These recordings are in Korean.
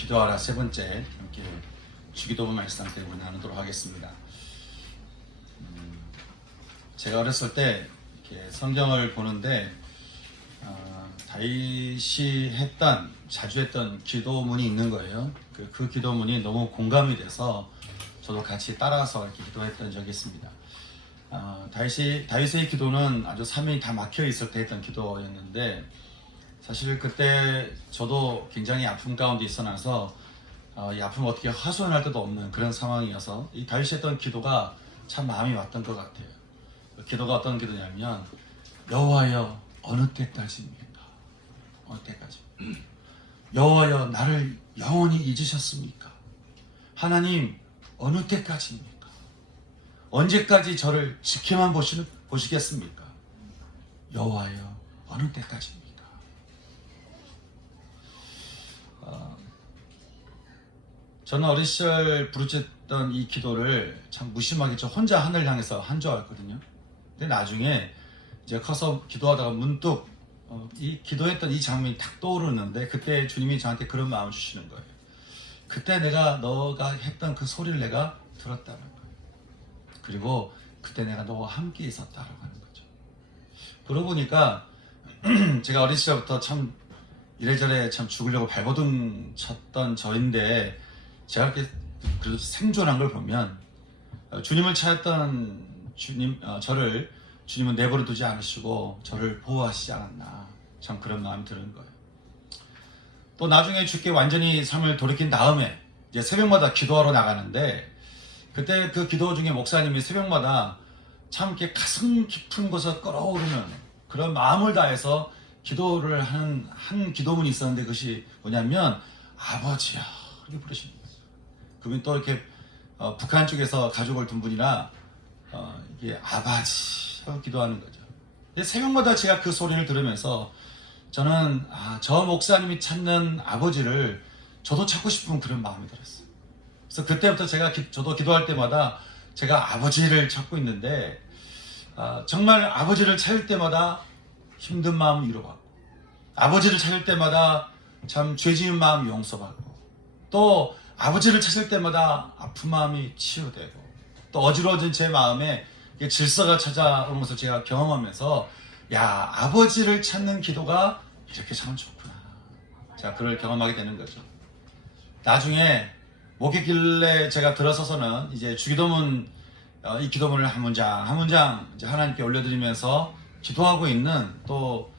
기도하라 세 번째 이렇게 주기도문 말씀 때문에 나누도록 하겠습니다. 제가 어렸을 때 이렇게 성경을 보는데 다윗이 자주 했던 기도문이 있는 거예요. 그 기도문이 너무 공감이 돼서 저도 같이 따라서 이렇게 기도했던 적이 있습니다. 다윗의 기도는 아주 사면이 다 막혀 있을 때 했던 기도였는데, 사실 그때 저도 굉장히 아픔 가운데 있어나서 이 아픔을 어떻게 하소연할 데도 없는 그런 상황이어서 이 다윗이 했던 기도가 참 마음이 왔던 것 같아요. 그 기도가 어떤 기도냐면, 여호와여 어느 때까지입니까? 어느 때까지? 여호와여 나를 영원히 잊으셨습니까? 하나님 어느 때까지입니까? 언제까지 저를 지켜만 보시겠습니까? 여호와여 어느 때까지입니까? 저는 어린 시절 부르짖던 이 기도를 참 무심하게 저 혼자 하늘 향해서 한 줄 알았거든요. 근데 나중에 이제 커서 기도하다가 문득 이 기도했던 이 장면이 딱 떠오르는데, 그때 주님이 저한테 그런 마음을 주시는 거예요. 그때 너가 했던 그 소리를 내가 들었다는 거예요. 그리고 그때 내가 너와 함께 있었다라고 하는 거죠. 그러고 보니까 제가 어린 시절부터 참 이래저래 참 죽으려고 발버둥 쳤던 저인데, 제가 이렇게 그래도 생존한 걸 보면 주님을 찾았던 저를 주님은 내버려 두지 않으시고 저를 보호하시지 않았나, 참 그런 마음이 드는 거예요. 또 나중에 주께 완전히 삶을 돌이킨 다음에 이제 새벽마다 기도하러 나가는데, 그때 그 기도 중에 목사님이 새벽마다 참 이렇게 가슴 깊은 곳에서 끓어오르는 그런 마음을 다해서 기도를 하는 한 기도문이 있었는데, 그것이 뭐냐면 아버지야 이렇게 부르시는 거예요. 그분이 또 이렇게 북한 쪽에서 가족을 둔 분이라 이게 아바지 하고 기도하는 거죠. 근데 새벽마다 제가 그 소리를 들으면서 저는 저 목사님이 찾는 아버지를 저도 찾고 싶은 그런 마음이 들었어요. 그래서 그때부터 저도 기도할 때마다 제가 아버지를 찾고 있는데, 정말 아버지를 찾을 때마다 힘든 마음 위로받고, 아버지를 찾을 때마다 참 죄지은 마음 용서받고, 또 아버지를 찾을 때마다 아픈 마음이 치유되고, 또 어지러워진 제 마음에 질서가 찾아오는 것을 제가 경험하면서, 야, 아버지를 찾는 기도가 이렇게 참 좋구나, 제가 그걸 경험하게 되는 거죠. 나중에 목회길래 제가 들어서서는 이제 주기도문, 이 기도문을 한 문장 한 문장 이제 하나님께 올려드리면서 기도하고 있는 또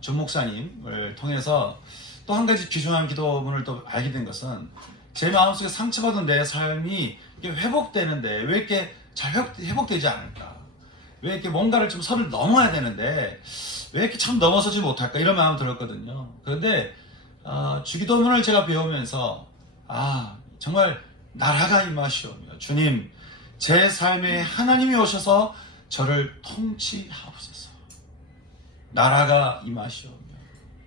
전 목사님을 통해서 또 한 가지 귀중한 기도문을 또 알게 된 것은, 제 마음속에 상처받은 내 삶이 회복되는데 왜 이렇게 잘 회복되지 않을까? 왜 이렇게 뭔가를 좀 선을 넘어야 되는데 왜 이렇게 참 넘어서지 못할까? 이런 마음 들었거든요. 그런데 주기도문을 제가 배우면서 정말 나라가 임하시오며, 주님 제 삶에 하나님이 오셔서 저를 통치하옵소서. 나라가 임하시오며,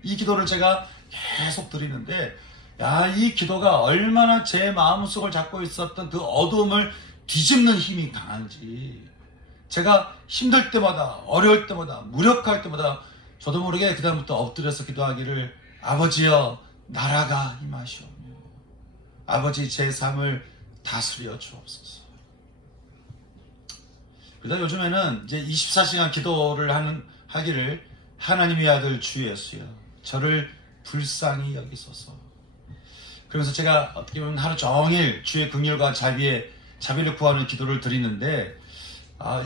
이 기도를 제가 계속 드리는데, 이 기도가 얼마나 제 마음속을 잡고 있었던 그 어두움을 뒤집는 힘이 강한지, 제가 힘들 때마다, 어려울 때마다, 무력할 때마다 저도 모르게 그 다음부터 엎드려서 기도하기를, 아버지여 나라가 임하시오며 아버지 제 삶을 다스려 주옵소서. 그러다 요즘에는 이제 24시간 기도를 하기를, 하나님의 아들 주 예수여 저를 불쌍히 여기소서. 그래서 제가 어떻게 보면 하루 종일 주의 긍휼과 자비를 구하는 기도를 드리는데,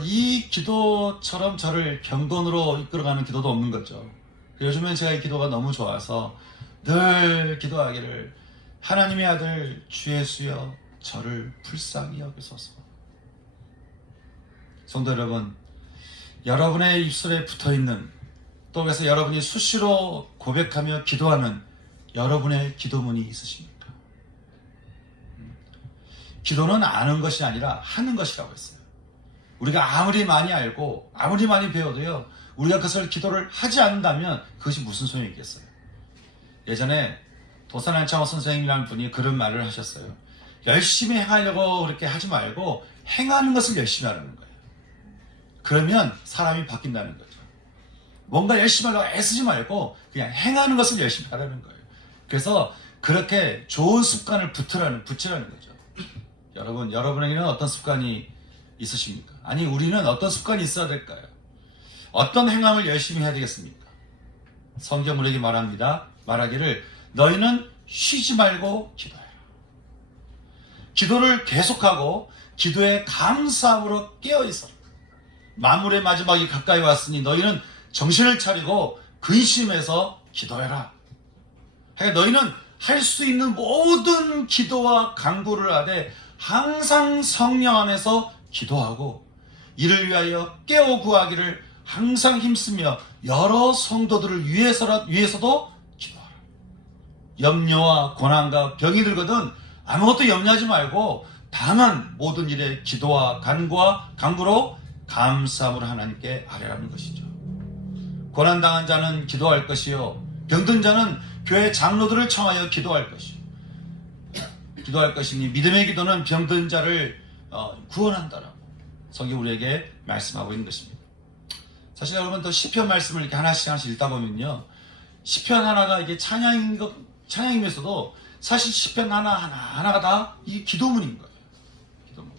이 기도처럼 저를 경건으로 이끌어가는 기도도 없는 거죠. 요즘엔 제가 이 기도가 너무 좋아서 늘 기도하기를, 하나님의 아들 주 예수여 저를 불쌍히 여기소서. 성도 여러분, 여러분의 입술에 붙어있는, 또 그래서 여러분이 수시로 고백하며 기도하는 여러분의 기도문이 있으십니까? 기도는 아는 것이 아니라 하는 것이라고 했어요. 우리가 아무리 많이 알고 아무리 많이 배워도요, 우리가 그것을 기도를 하지 않는다면 그것이 무슨 소용이 있겠어요. 예전에 도산안창호 선생님이라는 분이 그런 말을 하셨어요. 열심히 행하려고 그렇게 하지 말고 행하는 것을 열심히 하라는 거예요. 그러면 사람이 바뀐다는 거죠. 뭔가 열심히 하려고 애쓰지 말고 그냥 행하는 것을 열심히 하라는 거예요. 그래서 그렇게 좋은 습관을 붙이라는 거죠. 여러분에게는 어떤 습관이 있으십니까? 아니, 우리는 어떤 습관이 있어야 될까요? 어떤 행함을 열심히 해야 되겠습니까? 성경 우리에게 말하기를 너희는 쉬지 말고 기도해라. 기도를 계속하고 기도의 감사함으로 깨어있어라. 만물의 마지막이 가까이 왔으니 너희는 정신을 차리고 근심해서 기도해라. 그러니까 너희는 할 수 있는 모든 기도와 간구를 하되 항상 성령 안에서 기도하고 이를 위하여 깨어 구하기를 항상 힘쓰며 여러 성도들을 위해서도 기도하라. 염려와 고난과 병이 들거든 아무것도 염려하지 말고 다만 모든 일에 기도와 간구로 감사함으로 하나님께 아뢰라는 것이죠. 고난당한 자는 기도할 것이요 병든 자는 교회 장로들을 청하여 기도할 것이니 믿음의 기도는 병든 자를 구원한다라고 성경 우리에게 말씀하고 있는 것입니다. 사실 여러분 또 시편 말씀을 이렇게 하나씩 읽다 보면요, 시편 하나가 이게 찬양이면서도 사실 시편 하나가 다 이 기도문인 거예요. 기도문.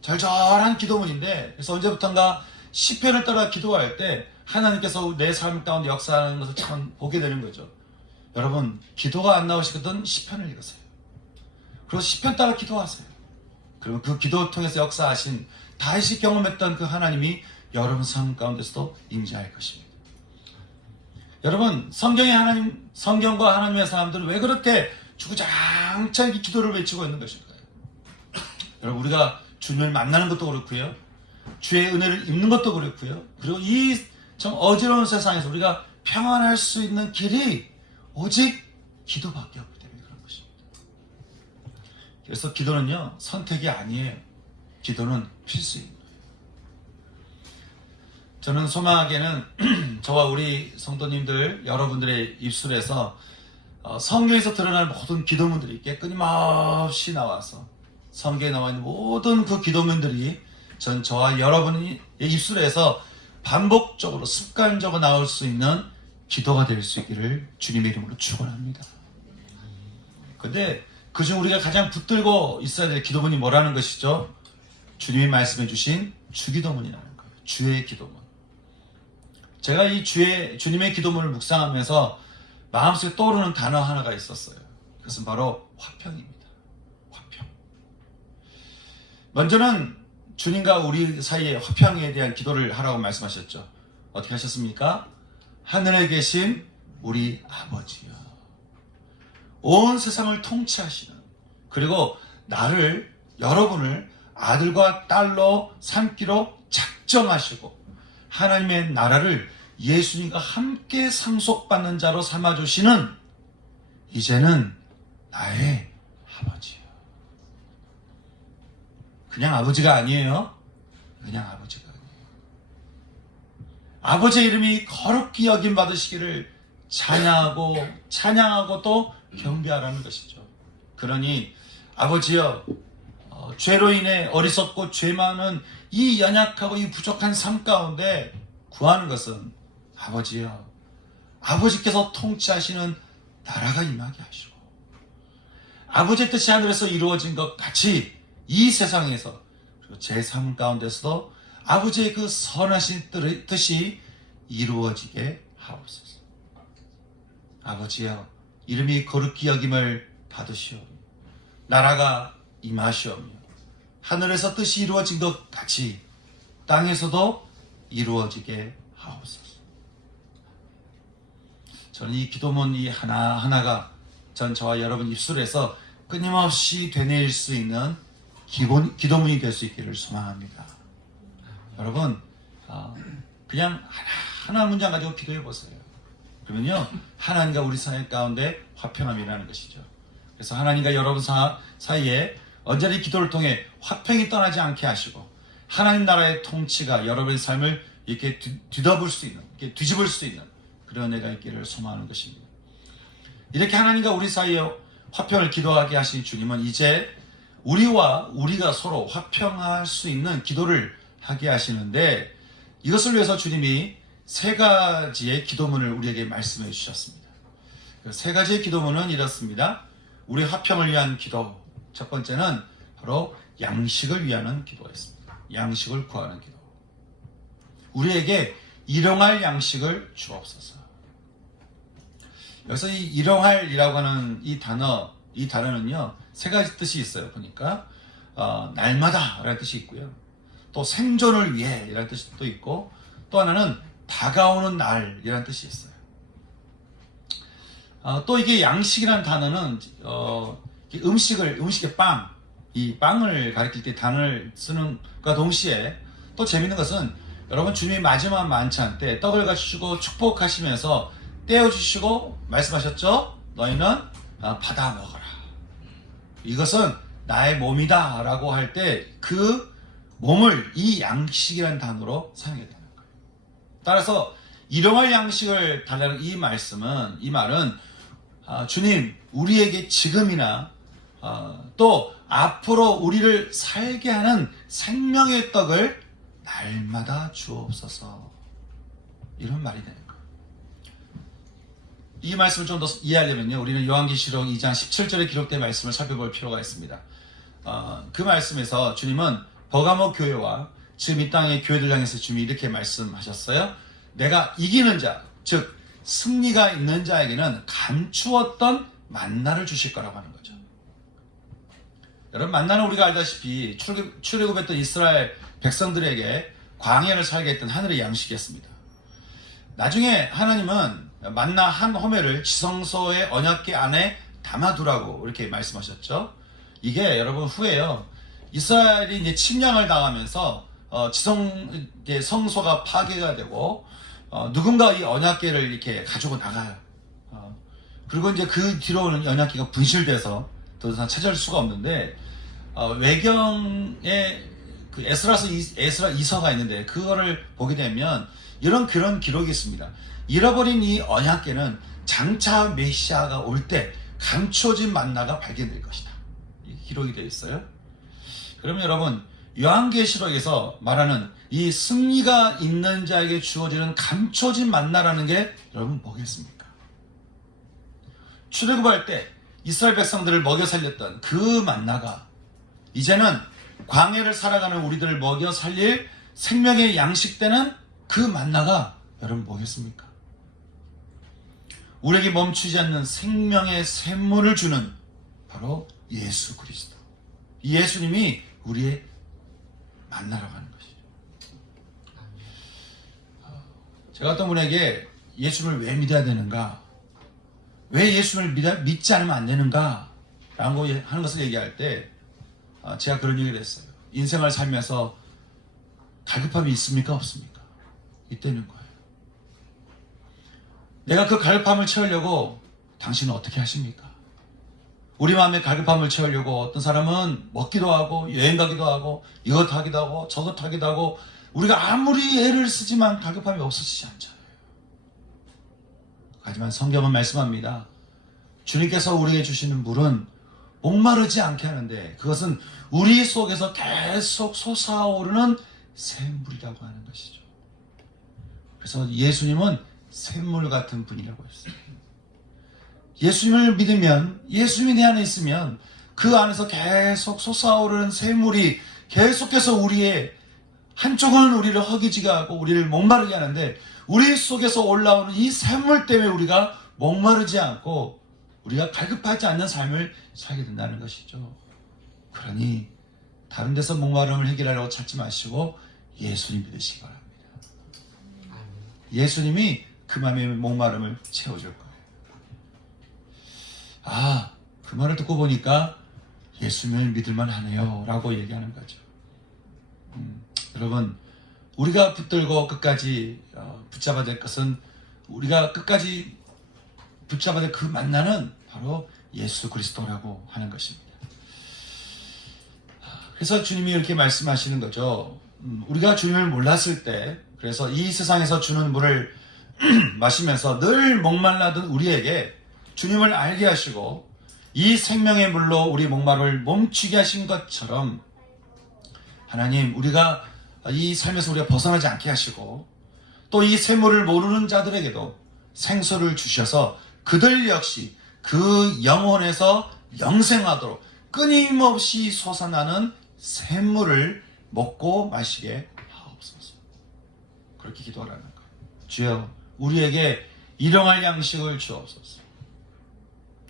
절절한 기도문인데, 그래서 언제부턴가 시편을 따라 기도할 때 하나님께서 내 삶 가운데 역사하는 것을 참 보게 되는 거죠. 여러분, 기도가 안 나오시거든 시편을 읽으세요. 그리고 시편 따라 기도하세요. 그러면 그 기도를 통해서 역사하신 다윗이 경험했던 그 하나님이 여러분 삶 가운데서도 임재할 것입니다. 여러분, 성경과 하나님의 사람들은 왜 그렇게 주구장창 기도를 외치고 있는 것일까요? 여러분, 우리가 주님을 만나는 것도 그렇고요, 주의 은혜를 입는 것도 그렇고요, 그리고 이 참 어지러운 세상에서 우리가 평안할 수 있는 길이 오직 기도밖에 없기 때문에 그런 것입니다. 그래서 기도는요, 선택이 아니에요. 기도는 필수인 거예요. 저는 소망하게는 저와 우리 성도님들 여러분들의 입술에서 성경에서 드러날 모든 기도문들이 끊임없이 나와서 성경에 나와 있는 모든 그 기도문들이 저와 여러분의 입술에서 반복적으로 습관적으로 나올 수 있는 기도가 될 수 있기를 주님의 이름으로 축원합니다. 근데 그중 우리가 가장 붙들고 있어야 될 기도문이 뭐라는 것이죠? 주님이 말씀해 주신 주기도문이라는 거예요. 주의 기도문. 제가 이 주님의 기도문을 묵상하면서 마음속에 떠오르는 단어 하나가 있었어요. 그것은 바로 화평입니다. 화평. 먼저는 주님과 우리 사이의 화평에 대한 기도를 하라고 말씀하셨죠. 어떻게 하셨습니까? 하늘에 계신 우리 아버지여, 온 세상을 통치하시는, 그리고 여러분을 아들과 딸로 삼기로 작정하시고 하나님의 나라를 예수님과 함께 상속받는 자로 삼아주시는 이제는 나의 아버지요. 그냥 아버지가 아니에요. 그냥 아버지가 아니에요. 아버지의 이름이 거룩히 여김 받으시기를 찬양하고 또 경배하라는 것이죠. 그러니 아버지여, 죄로 인해 어리석고 죄 많은 이 연약하고 이 부족한 삶 가운데 구하는 것은 아버지여, 아버지께서 통치하시는 나라가 임하게 하시고 아버지의 뜻이 하늘에서 이루어진 것 같이 이 세상에서 그리고 제 삶 가운데서도 아버지의 그 선하신 뜻이 이루어지게 하옵소서. 아버지여, 이름이 거룩히 여김을 받으시오며 나라가 임하시오며 하늘에서 뜻이 이루어진 것 같이 땅에서도 이루어지게 하옵소서. 저는 이 기도문 이 하나하나가 저와 여러분 입술에서 끊임없이 되뇌일 수 있는 기도문이 될 수 있기를 소망합니다. 여러분, 그냥 하나 문장 가지고 기도해 보세요. 그러면요, 하나님과 우리 사이 가운데 화평함이라는 것이죠. 그래서 하나님과 여러분 사이에 언제나 기도를 통해 화평이 떠나지 않게 하시고 하나님 나라의 통치가 여러분의 삶을 이렇게 뒤집을 수 있는 그런 은혜가 있기를 소망하는 것입니다. 이렇게 하나님과 우리 사이에 화평을 기도하게 하신 주님은 이제 우리가 서로 화평할 수 있는 기도를 하게 하시는데, 이것을 위해서 주님이 세 가지의 기도문을 우리에게 말씀해 주셨습니다. 세 가지의 기도문은 이렇습니다. 우리 화평을 위한 기도. 첫 번째는 바로 양식을 위하는 기도였습니다. 양식을 구하는 기도. 우리에게 일용할 양식을 주옵소서. 여기서 이 일용할이라고 하는 이 단어는요, 세 가지 뜻이 있어요. 보니까 날마다 라는 뜻이 있고요, 또 생존을 위해 이라는 뜻도 있고, 또 하나는 다가오는 날이라는 뜻이 있어요. 또 이게 양식이라는 단어는 음식의 이 빵을 가리킬 때 단어를 쓰는 것과 동시에 또 재밌는 것은, 여러분 주님이 마지막 만찬 때 떡을 가지시고 축복하시면서 떼어주시고 말씀하셨죠? 너희는 받아 먹어라. 이것은 나의 몸이다 라고 할 때 그 몸을 이 양식이라는 단어로 사용했다는 거예요. 따라서 일용할 양식을 달라는 이 말은 주님 우리에게 지금이나 또 앞으로 우리를 살게 하는 생명의 떡을 날마다 주옵소서, 이런 말이 되는 거예요. 이 말씀을 좀 더 이해하려면요, 우리는 요한계시록 2장 17절에 기록된 말씀을 살펴볼 필요가 있습니다. 그 말씀에서 주님은 버가모 교회와 지금 이 땅의 교회들 향해서 주님이 이렇게 말씀하셨어요. 내가 이기는 자, 즉 승리가 있는 자에게는 감추었던 만나를 주실 거라고 하는 거죠. 여러분, 만나는 우리가 알다시피 출애굽했던 이스라엘 백성들에게 광야를 살게 했던 하늘의 양식이었습니다. 나중에 하나님은 만나 한 호멜을 지성소의 언약궤 안에 담아두라고 이렇게 말씀하셨죠. 이게 여러분 후에요, 이스라엘이 이제 침략을 당하면서 성소가 파괴가 되고 누군가 이 언약궤를 이렇게 가지고 나가요. 그리고 이제 그 뒤로는 언약궤가 분실돼서 더 이상 찾을 수가 없는데, 외경에 그 에스라 2서가 있는데 그거를 보게 되면 그런 기록이 있습니다. 잃어버린 이 언약궤는 장차 메시아가 올 때 감춰진 만나가 발견될 것이다, 기록이 되어 있어요. 그러면 여러분, 요한계시록에서 말하는 이 승리가 있는 자에게 주어지는 감춰진 만나라는 게 여러분 뭐겠습니까? 출애굽할 때 이스라엘 백성들을 먹여 살렸던 그 만나가 이제는 광야를 살아가는 우리들을 먹여 살릴 생명의 양식되는 그 만나가 여러분 뭐겠습니까? 우리에게 멈추지 않는 생명의 샘물을 주는 바로 예수 그리스도, 이 예수님이 우리의 만나라고 하는 것이죠. 제가 어떤 분에게 예수를 왜 믿어야 되는가, 왜 예수를 믿지 않으면 안 되는가 라고 하는 것을 얘기할 때 제가 그런 얘기를 했어요. 인생을 살면서 갈급함이 있습니까 없습니까? 있다는 거예요. 내가 그 갈급함을 채우려고 당신은 어떻게 하십니까? 우리 마음의 갈급함을 채우려고 어떤 사람은 먹기도 하고 여행 가기도 하고 이것 하기도 하고 저것 하기도 하고, 우리가 아무리 애를 쓰지만 갈급함이 없어지지 않잖아요. 하지만 성경은 말씀합니다. 주님께서 우리에게 주시는 물은 목마르지 않게 하는데 그것은 우리 속에서 계속 솟아오르는 샘물이라고 하는 것이죠. 그래서 예수님은 샘물 같은 분이라고 했어요. 예수님을 믿으면, 예수님이 내 안에 있으면 그 안에서 계속 솟아오르는 샘물이 계속해서 우리의 한쪽은 우리를 허기지게 하고 우리를 목마르게 하는데, 우리 속에서 올라오는 이 샘물 때문에 우리가 목마르지 않고 우리가 갈급하지 않는 삶을 살게 된다는 것이죠. 그러니 다른 데서 목마름을 해결하려고 찾지 마시고 예수님 믿으시기 바랍니다. 예수님이 그 마음의 목마름을 채워줄 거예요. 그 말을 듣고 보니까 예수님을 믿을만 하네요 라고 얘기하는 거죠. 여러분, 우리가 붙들고 끝까지 붙잡아야 될 것은, 우리가 끝까지 붙잡아야 될 그 만나는 바로 예수 그리스도라고 하는 것입니다. 그래서 주님이 이렇게 말씀하시는 거죠. 우리가 주님을 몰랐을 때, 그래서 이 세상에서 주는 물을 마시면서 늘 목말라던 우리에게 주님을 알게 하시고 이 생명의 물로 우리 목마름을 멈추게 하신 것처럼, 하나님, 우리가 이 삶에서 우리가 벗어나지 않게 하시고 또 이 샘물을 모르는 자들에게도 생수를 주셔서 그들 역시 그 영혼에서 영생하도록 끊임없이 솟아나는 샘물을 먹고 마시게 하옵소서. 그렇게 기도하라는 거예요. 주여, 우리에게 일용할 양식을 주옵소서.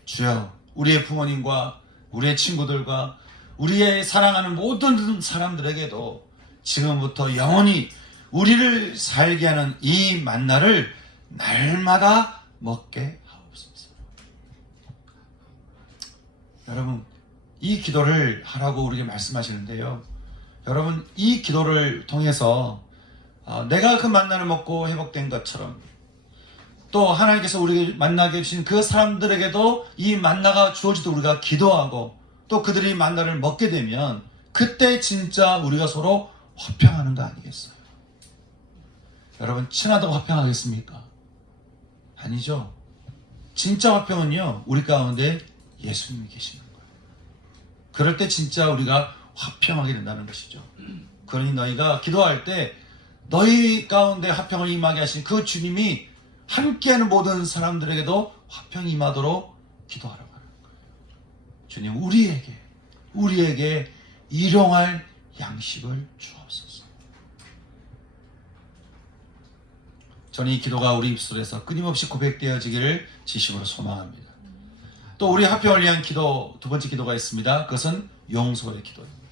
주여, 우리의 부모님과 우리의 친구들과 우리의 사랑하는 모든 사람들에게도 지금부터 영원히 우리를 살게 하는 이 만나를 날마다 먹게 하옵소서. 여러분, 이 기도를 하라고 우리에게 말씀하시는데요. 여러분, 이 기도를 통해서 내가 그 만나를 먹고 회복된 것처럼 또 하나님께서 우리에게 만나게 해주신 그 사람들에게도 이 만나가 주어지도록 우리가 기도하고 또 그들이 만나를 먹게 되면 그때 진짜 우리가 서로 화평하는 거 아니겠어요? 여러분, 친하다고 화평하겠습니까? 아니죠. 진짜 화평은요, 우리 가운데 예수님이 계시는 거예요. 그럴 때 진짜 우리가 화평하게 된다는 것이죠. 그러니 너희가 기도할 때 너희 가운데 화평을 임하게 하신 그 주님이 함께하는 모든 사람들에게도 화평이 임하도록 기도하라고 하는 거예요. 주님, 우리에게 일용할 양식을 주옵소서. 저는 이 기도가 우리 입술에서 끊임없이 고백되어지기를 진심으로 소망합니다. 또 우리 화평을 위한 기도, 두 번째 기도가 있습니다. 그것은 용서의 기도입니다.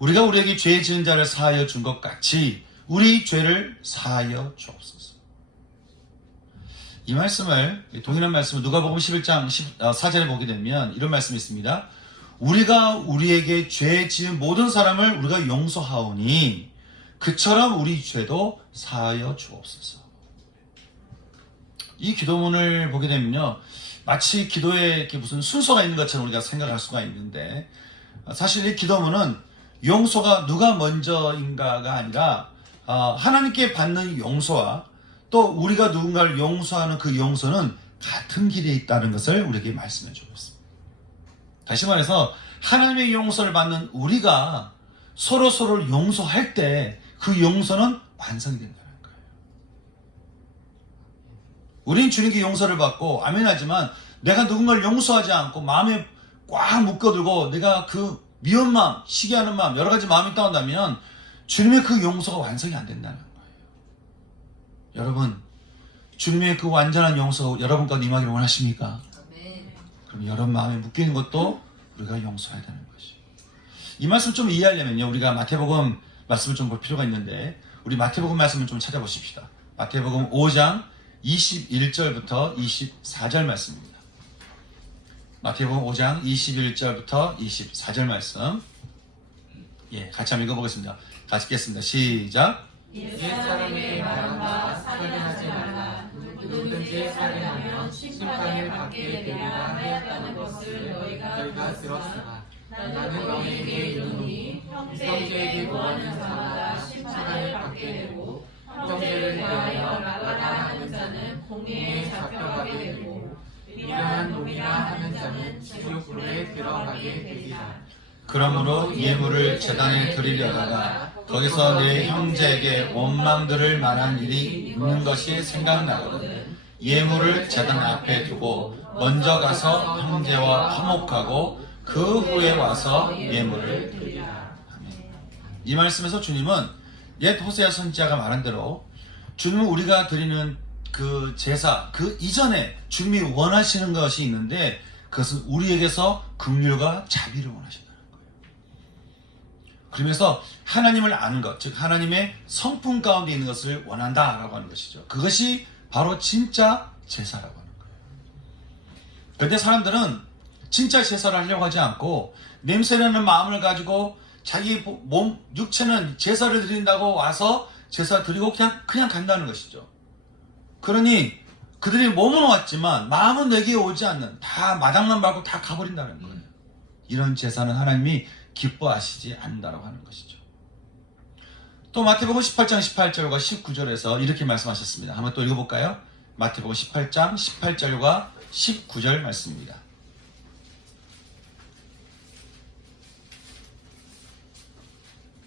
우리가 우리에게 죄 지은 자를 사하여 준 것 같이 우리 죄를 사하여 주옵소서. 이 말씀을, 동일한 말씀을 누가복음 11장 4절에 보게 되면 이런 말씀이 있습니다. 우리가 우리에게 죄 지은 모든 사람을 우리가 용서하오니 그처럼 우리 죄도 사하여 주옵소서. 이 기도문을 보게 되면요, 마치 기도에 무슨 순서가 있는 것처럼 우리가 생각할 수가 있는데, 사실 이 기도문은 용서가 누가 먼저인가가 아니라 하나님께 받는 용서와 또 우리가 누군가를 용서하는 그 용서는 같은 길에 있다는 것을 우리에게 말씀해 주고 있습니다. 다시 말해서 하나님의 용서를 받는 우리가 서로를 용서할 때 그 용서는 완성이 된다는 거예요. 우린 주님께 용서를 받고 아멘하지만 내가 누군가를 용서하지 않고 마음에 꽉 묶어두고 내가 그 미운 마음, 시기하는 마음, 여러 가지 마음이 떠온다면 주님의 그 용서가 완성이 안 된다는 거예요. 여러분, 주님의 그 완전한 용서 여러분 가운데 임하기를 원하십니까? 그럼 여러분 마음에 묶이는 것도 우리가 용서해야 되는 것이에요. 이 말씀을 좀 이해하려면요, 우리가 마태복음 말씀을 좀 볼 필요가 있는데, 우리 마태복음 말씀을 좀 찾아보십시다. 마태복음 5장 21절부터 24절 말씀입니다. 마태복음 5장 21절부터 24절 말씀, 같이 한번 읽어보겠습니다. 같이 읽겠습니다. 시작. 옛사람에게 말한바 살인하지 말라. 누구든지 살인하면 심판을 받게 되리라 하였다는 것을 너희가 들었으나 나는 너희에게 이르노니 형제에게 구하는 자마다 심판을 받게 되고 형제를 대하여 나가라 하는 자는 공회에 잡혀가게 되고 미련한 놈이라 하는 자는 지옥불에 들어가게 되리라. 그러므로 예물을 제단에 드리려다가 거기서 내 형제에게 원망 들을 만한 일이 있는 것이 생각나거든 예물을 제단 앞에 두고 먼저 가서 형제와 화목하고 그 후에 와서 예물을 드리라. 이 말씀에서 주님은 옛 호세아 선지자가 말한 대로 주님은 우리가 드리는 그 제사, 그 이전에 주님이 원하시는 것이 있는데 그것은 우리에게서 긍휼과 자비를 원하신다는 거예요. 그러면서 하나님을 아는 것, 즉 하나님의 성품 가운데 있는 것을 원한다라고 하는 것이죠. 그것이 바로 진짜 제사라고 하는 거예요. 그런데 사람들은 진짜 제사를 하려고 하지 않고 냄새나는 마음을 가지고 자기 몸, 육체는 제사를 드린다고 와서 제사 드리고 그냥 간다는 것이죠. 그러니 그들이 몸은 왔지만 마음은 내게 오지 않는, 다 마당만 밟고 다 가버린다는 거예요. 이런 제사는 하나님이 기뻐하시지 않는다고 하는 것이죠. 또 마태복음 18장 18절과 19절에서 이렇게 말씀하셨습니다. 한번 또 읽어볼까요? 마태복음 18장 18절과 19절 말씀입니다.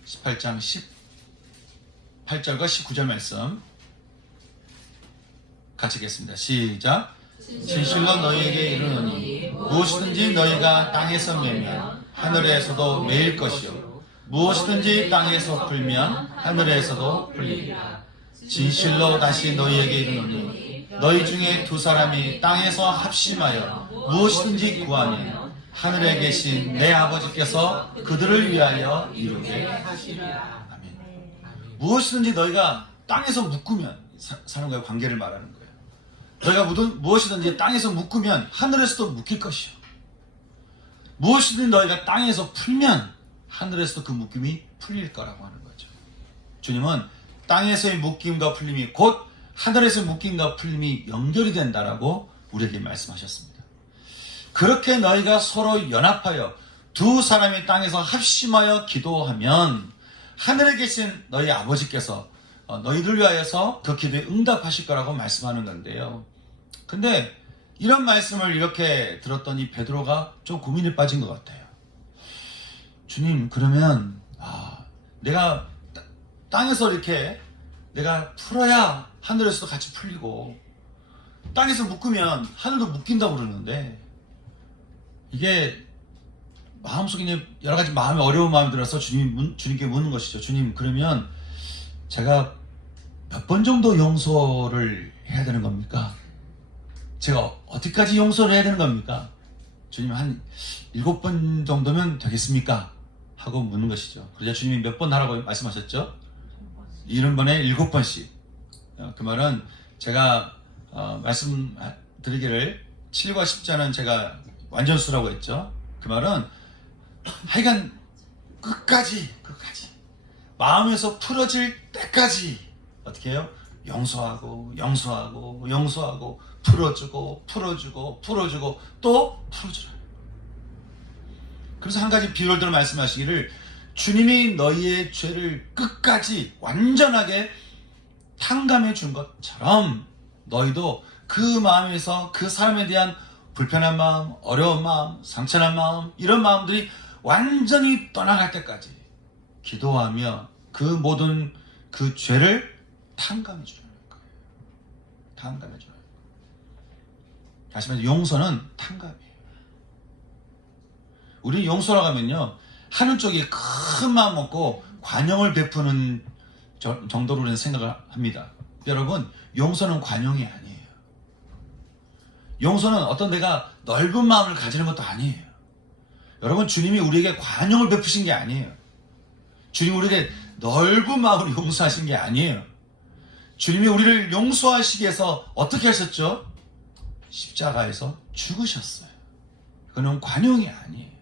18장 18절과 19절 말씀, 같이 읽겠습니다. 시작. 진실로 너희에게 이르노니 무엇이든지 너희가 땅에서 매면 하늘에서도 매일 것이요 무엇이든지 땅에서 풀면 하늘에서도 풀리리라. 진실로 다시 너희에게 이르노니 너희 중에 두 사람이 땅에서 합심하여 무엇이든지 구하면 하늘에 계신 내 아버지께서 그들을 위하여 이루게 하시리라. 아멘. 무엇이든지 너희가 땅에서 묶으면 사람과의 관계를 말하는 거예요. 너희가 무엇이든지 땅에서 묶으면 하늘에서도 묶일 것이요 무엇이든지 너희가 땅에서 풀면 하늘에서도 그 묶임이 풀릴 거라고 하는 거죠. 주님은 땅에서의 묶임과 풀림이 곧 하늘에서의 묶임과 풀림이 연결이 된다라고 우리에게 말씀하셨습니다. 그렇게 너희가 서로 연합하여 두 사람이 땅에서 합심하여 기도하면 하늘에 계신 너희 아버지께서 너희들 위하여서 그 기도에 응답하실 거라고 말씀하는 건데요. 근데 이런 말씀을 이렇게 들었더니 베드로가 좀 고민에 빠진 것 같아요. 주님, 그러면 내가 땅에서 이렇게 내가 풀어야 하늘에서도 같이 풀리고 땅에서 묶으면 하늘도 묶인다고 그러는데 이게 마음속에 이제 여러 가지 마음이 어려운 마음이 들어서 주님께 묻는 것이죠. 주님, 그러면 제가 몇 번 정도 용서를 해야 되는 겁니까? 제가 어디까지 용서를 해야 되는 겁니까? 주님, 한 7번 정도면 되겠습니까? 하고 묻는 것이죠. 그러자 주님이 몇 번 하라고 말씀하셨죠? 70번에 7번씩. 그 말은 제가 말씀드리기를 7과 10자는 제가 완전수라고 했죠. 그 말은 하여간 끝까지 마음에서 풀어질 때까지 어떻게 해요? 용서하고 풀어주고 또 풀어주라. 그래서 한 가지 비유를 들어 말씀하시기를 주님이 너희의 죄를 끝까지 완전하게 탕감해 준 것처럼 너희도 그 마음에서 그 사람에 대한 불편한 마음, 어려운 마음, 상처난 마음, 이런 마음들이 완전히 떠나갈 때까지 기도하며 그 모든 그 죄를 탕감해 주는 거예요. 탕감해 줘요. 다시 말해서 용서는 탕감이에요. 우리 용서라고 하면요, 하는 쪽이 큰 마음 먹고 관용을 베푸는 정도로 우리는 생각을 합니다. 여러분, 용서는 관용이 아니에요. 용서는 어떤 내가 넓은 마음을 가지는 것도 아니에요. 여러분, 주님이 우리에게 관용을 베푸신 게 아니에요. 주님이 우리에게 넓은 마음으로 용서하신 게 아니에요. 주님이 우리를 용서하시기 위해서 어떻게 하셨죠? 십자가에서 죽으셨어요. 그건 관용이 아니에요.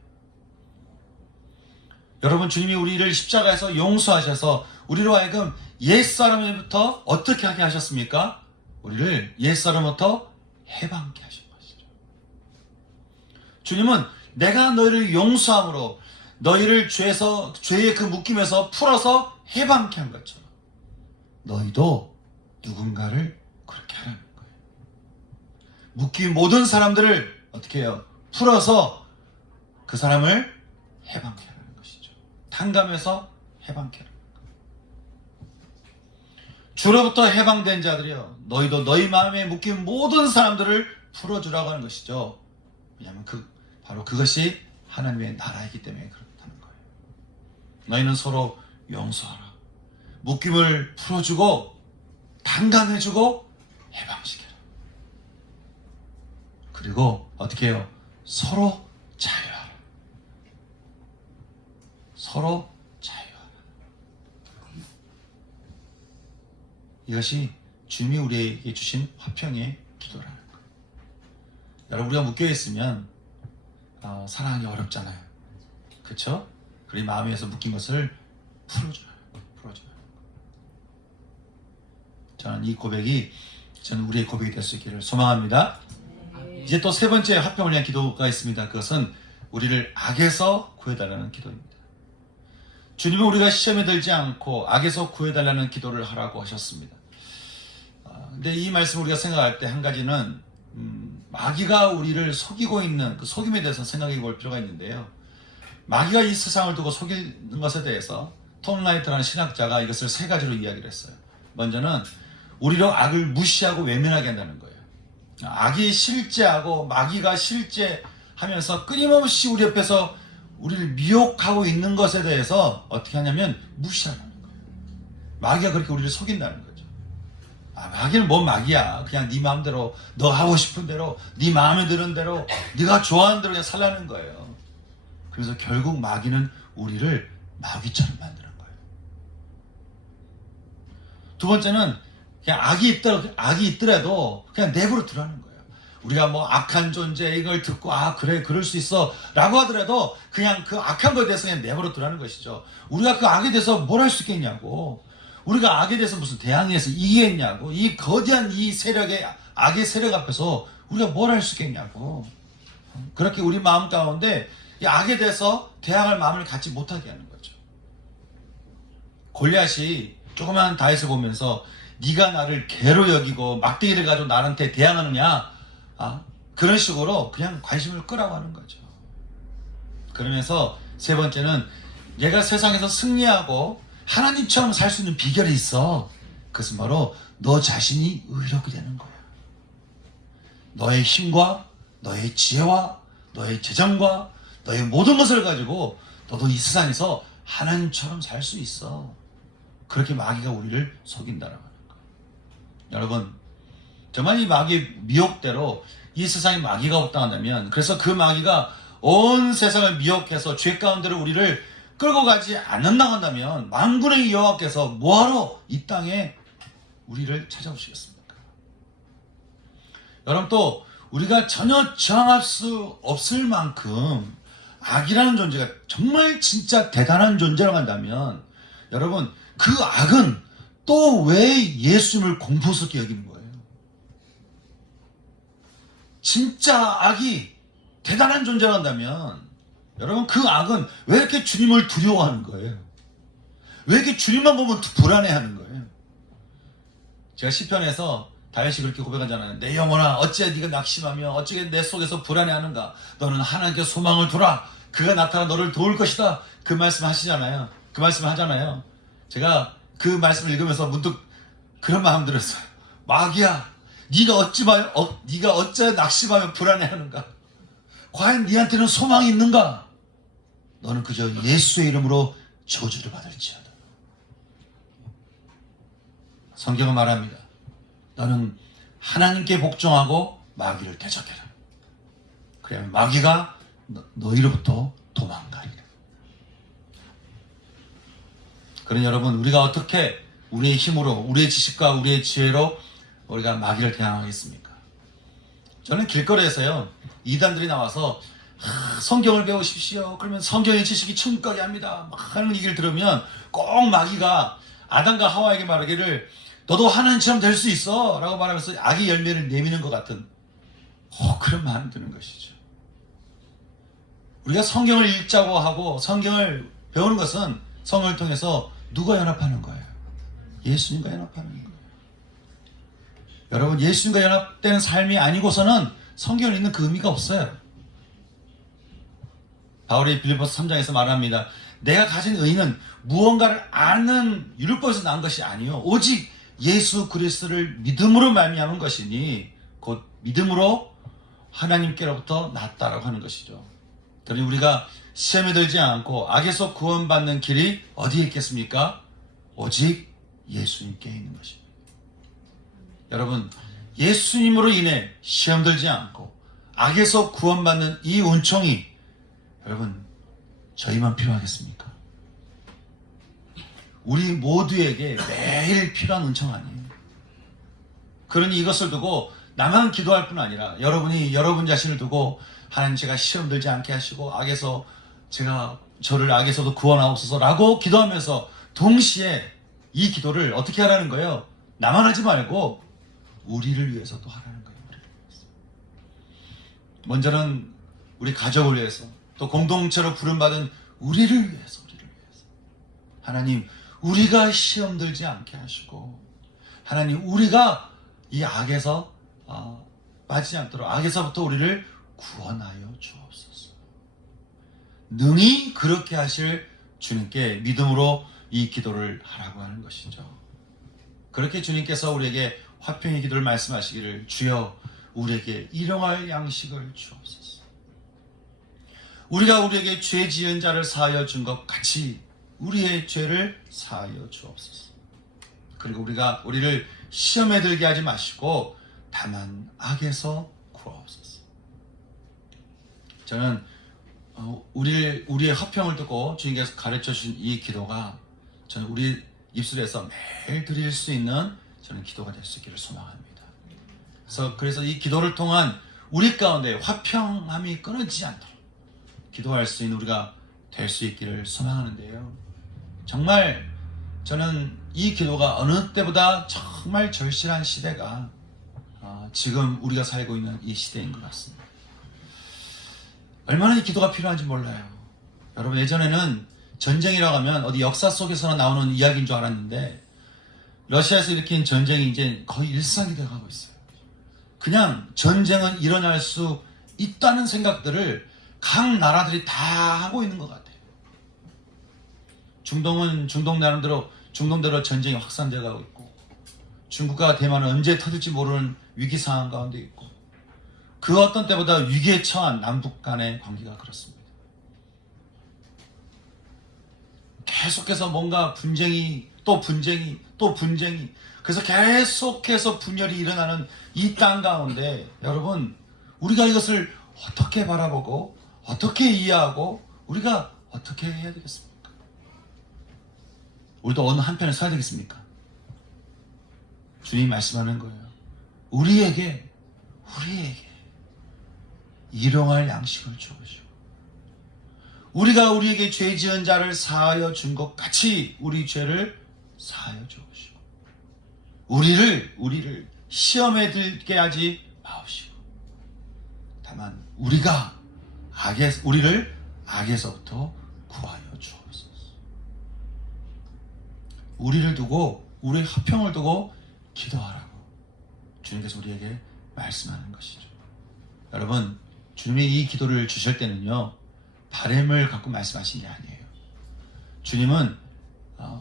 여러분, 주님이 우리를 십자가에서 용서하셔서 우리로 하여금 옛사람으로부터 어떻게 하게 하셨습니까? 우리를 옛사람으로부터 해방케 하신 것이죠. 주님은 내가 너희를 용서함으로 너희를 죄의 그 묶임에서 풀어서 해방케 한 것처럼 너희도 누군가를 그렇게 하라는 거예요. 묶인 모든 사람들을 어떻게 해요? 풀어서 그 사람을 해방케 하는 것이죠. 탕감해서 해방케 하는 거예요. 주로부터 해방된 자들이요, 너희도 너희 마음에 묶인 모든 사람들을 풀어주라고 하는 것이죠. 왜냐하면 바로 그것이 하나님의 나라이기 때문에 그렇다는 거예요. 너희는 서로 용서하라. 묶임을 풀어주고 탕감해주고 해방시켜라. 그리고 어떻게 해요? 서로 자유하라. 서로 자유하라. 이것이 주님이 우리에게 주신 화평의 기도라는 거예요. 여러분, 우리가 묶여있으면 사랑하기 어렵잖아요. 그렇죠? 그리 마음에서 묶인 것을 풀어줘요. 저는 이 고백이 우리의 고백이 될 수 있기를 소망합니다. 이제 또 세 번째 화평을 위한 기도가 있습니다. 그것은 우리를 악에서 구해달라는 기도입니다. 주님은 우리가 시험에 들지 않고 악에서 구해달라는 기도를 하라고 하셨습니다. 근데 이 말씀을 우리가 생각할 때 한 가지는 마귀가 우리를 속이고 있는 그 속임에 대해서 생각해 볼 필요가 있는데요. 마귀가 이 세상을 두고 속이는 것에 대해서 톰 라이트라는 신학자가 이것을 세 가지로 이야기를 했어요. 먼저는 우리로 악을 무시하고 외면하게 한다는 거예요. 악이 실제하고 마귀가 실제하면서 끊임없이 우리 옆에서 우리를 미혹하고 있는 것에 대해서 어떻게 하냐면 무시하는 거예요. 마귀가 그렇게 우리를 속인다는 거죠. 마귀는 뭔 마귀야. 그냥 네 마음대로, 너 하고 싶은 대로, 네 마음에 드는 대로, 네가 좋아하는 대로 그냥 살라는 거예요. 그래서 결국 마귀는 우리를 마귀처럼 만드는 거예요. 두 번째는 그냥 악이 있더라도 그냥 내버려 두라는 거예요. 우리가 뭐 악한 존재 이걸 듣고 그래 그럴 수 있어 라고 하더라도 그냥 그 악한 거에 대해서 그냥 내버려 두라는 것이죠. 우리가 그 악에 대해서 뭘 할 수 있겠냐고. 우리가 악에 대해서 무슨 대항해서 이기겠냐고. 이 거대한 이 세력의 악의 세력 앞에서 우리가 뭘 할 수 있겠냐고. 그렇게 우리 마음 가운데 이 악에 대해서 대항할 마음을 갖지 못하게 하는 거죠. 골리앗이 조그마한 다윗을 보면서 네가 나를 개로 여기고 막대기를 가지고 나한테 대항하느냐, 그런 식으로 그냥 관심을 끄라고 하는 거죠. 그러면서 세 번째는 얘가 세상에서 승리하고 하나님처럼 살 수 있는 비결이 있어. 그것은 바로 너 자신이 의롭게 되는 거야. 너의 힘과 너의 지혜와 너의 재정과 너의 모든 것을 가지고 너도 이 세상에서 하나님처럼 살 수 있어. 그렇게 마귀가 우리를 속인다라고 하는 거예요. 여러분, 정말 이 마귀의 미혹대로 이 세상에 마귀가 없다면, 그래서 그 마귀가 온 세상을 미혹해서 죄 가운데로 우리를 끌고 가지 않는다 한다면 만군의 여호와께서 뭐하러 이 땅에 우리를 찾아오시겠습니까? 여러분, 또 우리가 전혀 저항할 수 없을 만큼 악이라는 존재가 정말 진짜 대단한 존재라고 한다면, 여러분, 그 악은 또 왜 예수님을 공포스럽게 여기는 거예요? 진짜 악이 대단한 존재라고 한다면, 여러분, 그 악은 왜 이렇게 주님을 두려워하는 거예요? 왜 이렇게 주님만 보면 불안해하는 거예요? 제가 시편에서 다윗이 그렇게 고백하잖아요. 내 영혼아, 어찌 네가 낙심하며 어찌 내 속에서 불안해하는가? 너는 하나님께 소망을 두라. 그가 나타나 너를 도울 것이다. 그 말씀 하시잖아요. 그 말씀 하잖아요. 제가 그 말씀을 읽으면서 문득 그런 마음 들었어요. 마귀야, 네가 어째 낙심하며 불안해하는가? 과연 네한테는 소망이 있는가? 너는 그저 예수의 이름으로 저주를 받을지어다. 성경은 말합니다. 너는 하나님께 복종하고 마귀를 대적해라. 그래야 마귀가 너희로부터 도망가리라. 그러니 여러분, 우리가 어떻게 우리의 힘으로, 우리의 지식과 우리의 지혜로 우리가 마귀를 대항하겠습니까? 저는 길거리에서요, 이단들이 나와서 성경을 배우십시오. 그러면 성경의 지식이 천국가게 합니다. 막 하는 얘기를 들으면 꼭 마귀가 아담과 하와에게 말하기를 너도 하나님처럼 될 수 있어 라고 말하면서 악의 열매를 내미는 것 같은 그런 마음이 드는 것이죠. 우리가 성경을 읽자고 하고 성경을 배우는 것은 성경을 통해서 누가 연합하는 거예요? 예수님과 연합하는 거예요. 여러분, 예수님과 연합되는 삶이 아니고서는 성경을 읽는 그 의미가 없어요. 바울이 빌립보서 3장에서 말합니다. 내가 가진 의는 무언가를 아는 율법에서 난 것이 아니요 오직 예수 그리스도를 믿음으로 말미암은 것이니 곧 믿음으로 하나님께로부터 났다라고 하는 것이죠. 그러니 우리가 시험에 들지 않고 악에서 구원받는 길이 어디에 있겠습니까? 오직 예수님께 있는 것입니다. 여러분, 예수님으로 인해 시험 들지 않고 악에서 구원받는 이 은총이 여러분, 저희만 필요하겠습니까? 우리 모두에게 매일 필요한 은총 아니에요. 그러니 이것을 두고 나만 기도할 뿐 아니라 여러분이 여러분 자신을 두고 하나님, 제가 시험 들지 않게 하시고 저를 악에서도 구원하옵소서라고 기도하면서 동시에 이 기도를 어떻게 하라는 거예요? 나만 하지 말고 우리를 위해서도 하라는 거예요. 우리를 위해서. 먼저는 우리 가족을 위해서, 또 공동체로 부름받은 우리를 위해서. 하나님, 우리가 시험 들지 않게 하시고, 하나님, 우리가 이 악에서 빠지지 않도록 악에서부터 우리를 구원하여 주옵소서. 능히 그렇게 하실 주님께 믿음으로 이 기도를 하라고 하는 것이죠. 그렇게 주님께서 우리에게 화평의 기도를 말씀하시기를 주여 우리에게 일용할 양식을 주옵소서. 우리가 우리에게 죄 지은 자를 사하여 준 것 같이 우리의 죄를 사하여 주옵소서. 그리고 우리를 시험에 들게 하지 마시고 다만 악에서 구하옵소서. 저는 우리의 화평을 듣고 주님께서 가르쳐 주신 이 기도가 저는 우리 입술에서 매일 드릴 수 있는 저는 기도가 될 수 있기를 소망합니다. 그래서 이 기도를 통한 우리 가운데 화평함이 끊어지지 않도록 기도할 수 있는 우리가 될 수 있기를 소망하는데요. 정말 저는 이 기도가 어느 때보다 정말 절실한 시대가 지금 우리가 살고 있는 이 시대인 것 같습니다. 얼마나 이 기도가 필요한지 몰라요. 여러분, 예전에는 전쟁이라고 하면 어디 역사 속에서나 나오는 이야기인 줄 알았는데 러시아에서 일으킨 전쟁이 이제 거의 일상이 되어가고 있어요. 그냥 전쟁은 일어날 수 있다는 생각들을 각 나라들이 다 하고 있는 것 같아요. 중동은 중동대로 전쟁이 확산되어 가고 있고, 중국과 대만은 언제 터질지 모르는 위기 상황 가운데 있고, 그 어떤 때보다 위기에 처한 남북 간의 관계가 그렇습니다. 계속해서 뭔가 분쟁이 또 분쟁이 그래서 계속해서 분열이 일어나는 이 땅 가운데 여러분, 우리가 이것을 어떻게 바라보고 어떻게 이해하고 우리가 어떻게 해야 되겠습니까? 우리도 어느 한편에 서야 되겠습니까? 주님이 말씀하는 거예요. 우리에게 일용할 양식을 주옵시고, 우리가 우리에게 죄 지은 자를 사하여 준 것 같이 우리 죄를 사하여 주옵시고, 우리를 시험에 들게 하지 마옵시고, 다만 우리를 악에서부터 구하여 주옵소서. 우리를 두고, 우리의 화평을 두고 기도하라고 주님께서 우리에게 말씀하는 것이죠. 여러분, 주님이 이 기도를 주실 때는요, 바램을 갖고 말씀하신 게 아니에요. 주님은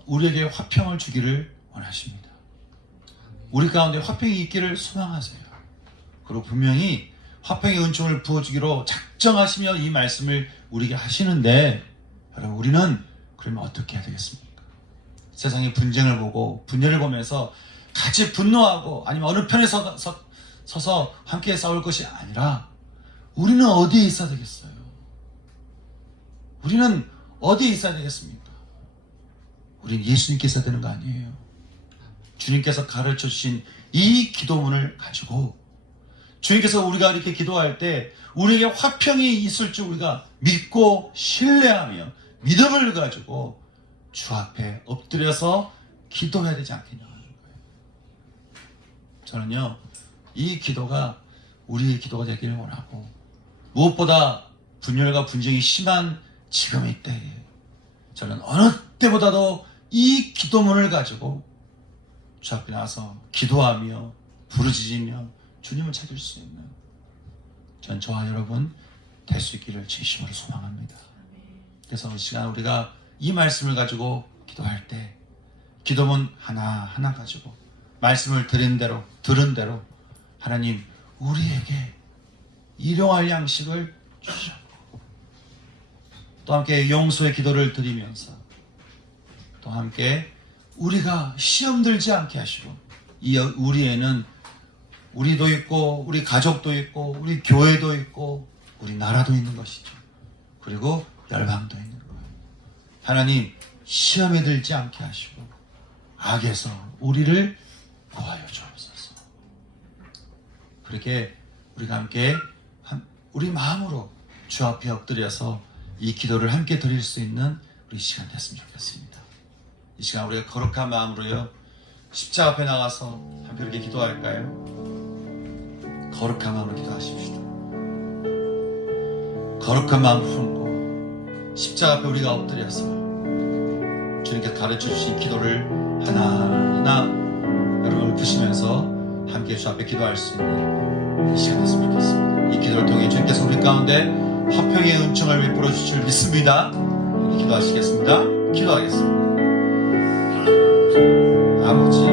우리에게 화평을 주기를 원하십니다. 우리 가운데 화평이 있기를 소망하세요. 그리고 분명히 화평의 은총을 부어주기로 작정하시며 이 말씀을 우리에게 하시는데, 여러분, 우리는 그러면 어떻게 해야 되겠습니까? 세상의 분쟁을 보고 분열을 보면서 같이 분노하고 아니면 어느 편에 서서 함께 싸울 것이 아니라, 우리는 어디에 있어야 되겠어요? 우리는 어디에 있어야 되겠습니까? 우리는 예수님께 있어야 되는 거 아니에요. 주님께서 가르쳐 주신 이 기도문을 가지고 주님께서 우리가 이렇게 기도할 때 우리에게 화평이 있을 줄 우리가 믿고 신뢰하며 믿음을 가지고 주 앞에 엎드려서 기도해야 되지 않겠냐고 하는 거예요. 저는요, 이 기도가 우리의 기도가 되기를 원하고, 무엇보다 분열과 분쟁이 심한 지금의 때에 저는 어느 때보다도 이 기도문을 가지고 주 앞에 나와서 기도하며 부르짖으며 주님을 찾을 수 있는 전 저와 여러분 될 수 있기를 진심으로 소망합니다. 그래서 이 시간 우리가 이 말씀을 가지고 기도할 때 기도문 하나하나 가지고 말씀을 들은 대로 하나님, 우리에게 일용할 양식을 주시옵고, 또 함께 용서의 기도를 드리면서 또 함께 우리가 시험 들지 않게 하시고, 우리에는 우리도 있고 우리 가족도 있고 우리 교회도 있고 우리 나라도 있는 것이죠. 그리고 열방도 있는 거예요. 하나님, 시험에 들지 않게 하시고 악에서 우리를 구하여 주옵소서. 그렇게 우리가 함께 우리 마음으로 주 앞에 엎드려서 이 기도를 함께 드릴 수 있는 우리 시간 됐으면 좋겠습니다. 이 시간 우리가 거룩한 마음으로요, 십자가 앞에 나가서 함께 이렇게 기도할까요? 거룩한 마음으로 기도하십시다. 거룩한 마음 품고 십자가 앞에 우리가 엎드려서 주님께서 가르쳐 주신 기도를 하나하나 여러분을 푸시면서 함께 주 앞에 기도할 수 있는 이 시간 됐으면 좋겠습니다. 이 기도를 통해 주님께서 우리 가운데 화평의 은총을 베풀어 주실 줄 믿습니다. 기도하시겠습니다. 기도하겠습니다. 아버지,